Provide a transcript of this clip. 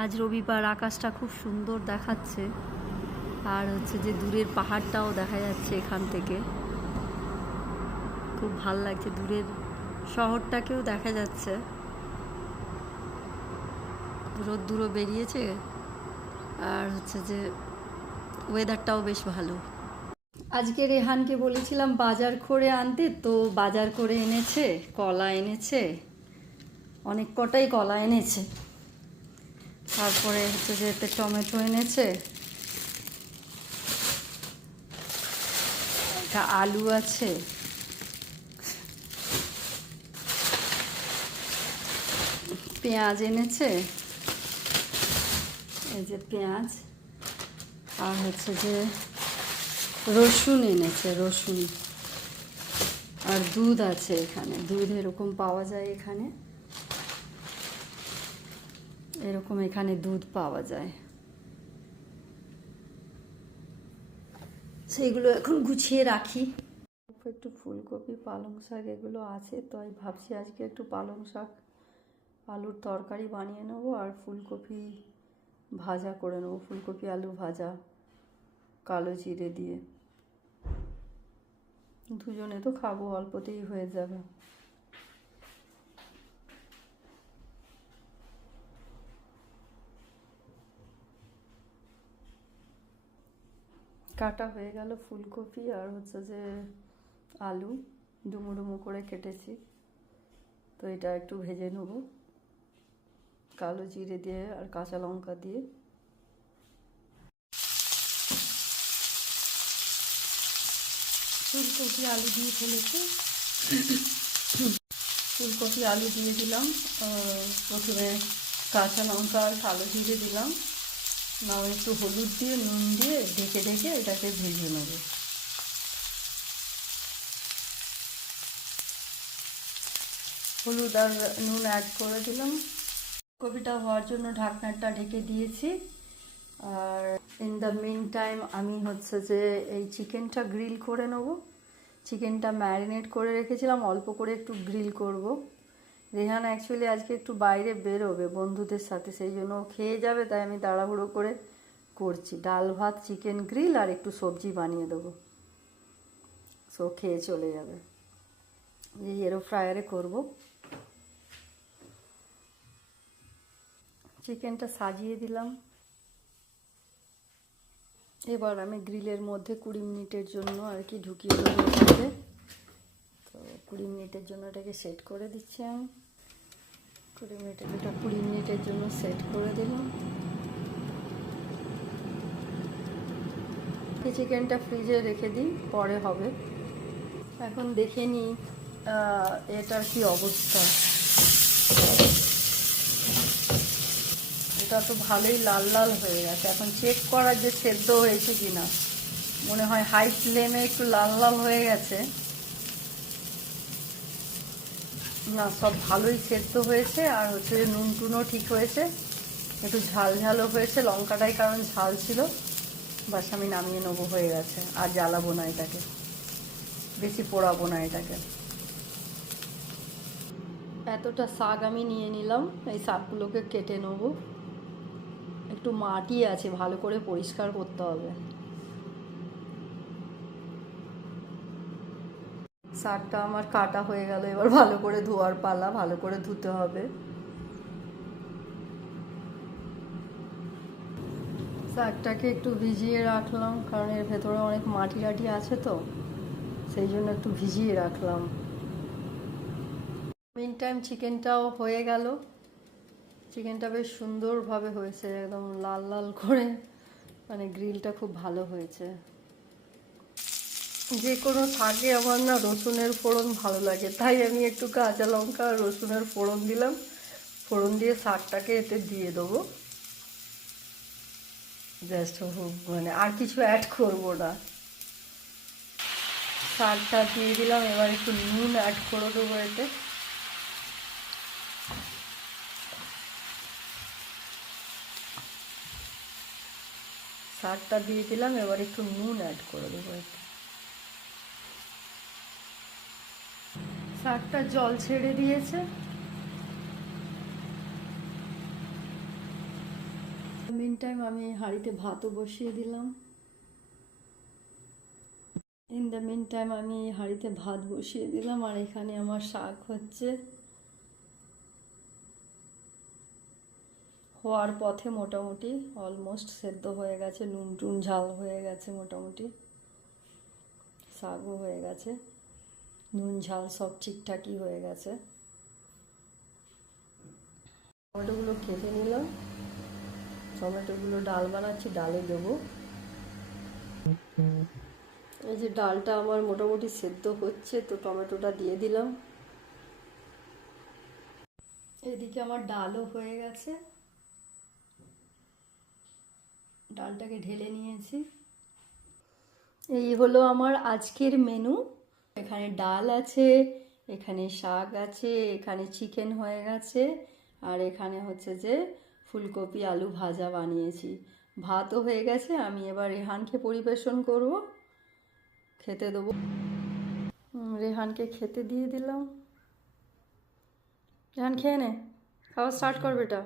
আজ রবিবার, আকাশটা খুব সুন্দর দেখাচ্ছে, আর হচ্ছে যে দূরের পাহাড়টাও দেখা যাচ্ছে এখান থেকে। খুব ভাল লাগছে, দূরের শহরটাকেও দেখা যাচ্ছে। রোদ্দুরও বেরিয়েছে, আর হচ্ছে যে ওয়েদারটাও বেশ ভালো। আজকে রেহানকে বলেছিলাম বাজার করে আনতে, তো বাজার করে এনেছে। কলা এনেছে, অনেক কটাই কলা এনেছে। তারপরে হচ্ছে যে টমেটো এনেছে, একটা আলু আছে, পেঁয়াজ এনেছে, এই যে পেঁয়াজ, আর হচ্ছে যে রসুন এনেছে, রসুন, আর দুধ আছে এখানে। দুধ এরকম পাওয়া যায় এখানে, এরকম এখানে দুধ পাওয়া যায়। সেইগুলো এখন গুছিয়ে রাখি। একটু ফুলকপি, পালং শাক এগুলো আছে, তো আমি ভাবছি আজকে একটু পালং শাক আলুর তরকারি বানিয়ে নেবো, আর ফুলকপি ভাজা করে নেবো, ফুলকপি আলু ভাজা কালো জিরে দিয়ে। দুজনে তো খাবো, অল্পতেই হয়ে যাবে। কাটা হয়ে গেল ফুলকপি, আর হচ্ছে যে আলু ডুমো ডুমো করে কেটেছি, তো এটা একটু ভেজে নেব কালো জিরে দিয়ে আর কাঁচা লঙ্কা দিয়ে। ফুলকপি আলু দিয়ে ফেলেছি, ফুলকপি আলু দিয়ে দিলাম। প্রথমে কাঁচা লঙ্কা আর কালো জিরে দিলাম, নাও একটু হলুদ দিয়ে নুন দিয়ে ঢেকে ঢেকে এটাকে ভেজে নেব। হলুদ আর নুন অ্যাড করে দিলাম। কপিটা হওয়ার জন্য ঢাকনাটা ঢেকে দিয়েছি। আর ইন দ্য মিন টাইম আমি হচ্ছে যে এই চিকেনটা গ্রিল করে নেব। চিকেনটা ম্যারিনেট করে রেখেছিলাম, অল্প করে একটু গ্রিল করব। রেহান অ্যাকচুয়ালি আজকে একটু বাইরে বেরোবে বন্ধুদের সাথে, সেই জন্য খেয়ে যাবে, তাই আমি তাড়াহুড়ো করে করছি। ডাল ভাত, চিকেন গ্রিল আর একটু সবজি বানিয়ে দেবো, সো খেয়ে চলে যাবে। এই এরো ফ্রায়ারে করবো। চিকেনটা সাজিয়ে দিলাম। এবার আমি গ্রিলের মধ্যে 20 মিনিটের জন্য আর কি ঢুকিয়ে দেবো এটাকে। তো 20 মিনিটের জন্য এটাকে সেট করে দিচ্ছি আমি। 20 মিনিটের জন্য সেট করে দিলাম। চিকেনটা ফ্রিজে রেখে দিই, পরে হবে। এখন দেখে নিই এটার কি অবস্থা। এটা তো ভালোই লাল লাল হয়ে গেছে। এখন চেক করার যে সেদ্ধ হয়েছে কিনা, মনে হয় হাই ফ্লেমে একটু লাল লাল হয়ে গেছে। না, সব ভালোই সেদ্ধ হয়েছে, আর হচ্ছে নুন টুনও ঠিক হয়েছে, একটু ঝাল ঝালও হয়েছে। লঙ্কাটাই কারণ ঝাল ছিল। বাস আমি নামিয়ে নেবো, হয়ে গেছে। আর জ্বালাবো না এটাকে, বেশি পোড়াবো না এটাকে। এতটা শাক আমি নিয়ে নিলাম, এই শাকগুলোকে কেটে নেবো। একটু মাটি আছে, ভালো করে পরিষ্কার করতে হবে। শাকটা আমার কাটা হয়ে গেল, এবার ভালো করে ধোয়ার পালা। ভালো করে ধুতে হবে। শাকটাকে একটু ভিজিয়ে রাখলাম, কারণ এর ভেতরে অনেক মাটি টাটি আছে, তো সেই জন্য একটু ভিজিয়ে রাখলাম। মিন টাইম চিকেনটাও হয়ে গেল। চিকেনটা বেশ সুন্দরভাবে হয়েছে, একদম লাল লাল করে, মানে গ্রিলটা খুব ভালো হয়েছে। যে কোনো শাকে আমার না রসুনের ফোড়ন ভালো লাগে, তাই আমি একটু কাঁচা লঙ্কা আর রসুনের ফোড়ন দিলাম। ফোড়ন দিয়ে শাকটাকে এতে দিয়ে দেবো। জাস্ট মানে আর কিছু অ্যাড করবো না। শাকটা দিয়ে দিলাম, এবার একটু নুন অ্যাড করে দেবো এতে। শাকটা দিয়ে দিলাম, এবার একটু নুন অ্যাড করে দেবো এতে। শাকটা জল ছেড়ে দিয়েছে। মিন টাইম আমি হাঁড়িতে ভাতও বসিয়ে দিলাম। ইন দ্য মিন টাইম আমি হাঁড়িতে ভাত বসিয়ে দিলাম, আর এখানে আমার শাক হচ্ছে, হওয়ার পথে মোটামুটি অলমোস্ট সেদ্ধ হয়ে গেছে, নুন টুন ঝাল হয়ে গেছে, মোটামুটি শাকও হয়ে গেছে, নুন ঝাল সব ঠিকঠাকই হয়ে গেছে। টমেটোগুলো কেটে নিলাম, টমেটোগুলো ডাল বানাচ্ছি, ডালে দেবো। এই যে ডালটা আমার মোটামুটি সেদ্ধ হচ্ছে, তো টমেটোটা দিয়ে দিলাম। এদিকে আমার ডালও হয়ে গেছে, ডালটাকে ঢেলে নিয়েছি। এই হলো আমার আজকের মেনু। এখানে ডাল আছে, এখানে শাক আছে, এখানে চিকেন হয়ে গেছে, আর এখানে হচ্ছে যে ফুলকপি আলু ভাজা বানিয়েছি। ভাতও হয়ে গেছে, আমি এবার রেহানকে পরিবেশন করব, খেতে দেবো। রেহানকে খেতে দিয়ে দিলাম। রেহান খেয়ে নে, খাওয়া স্টার্ট কর বেটা।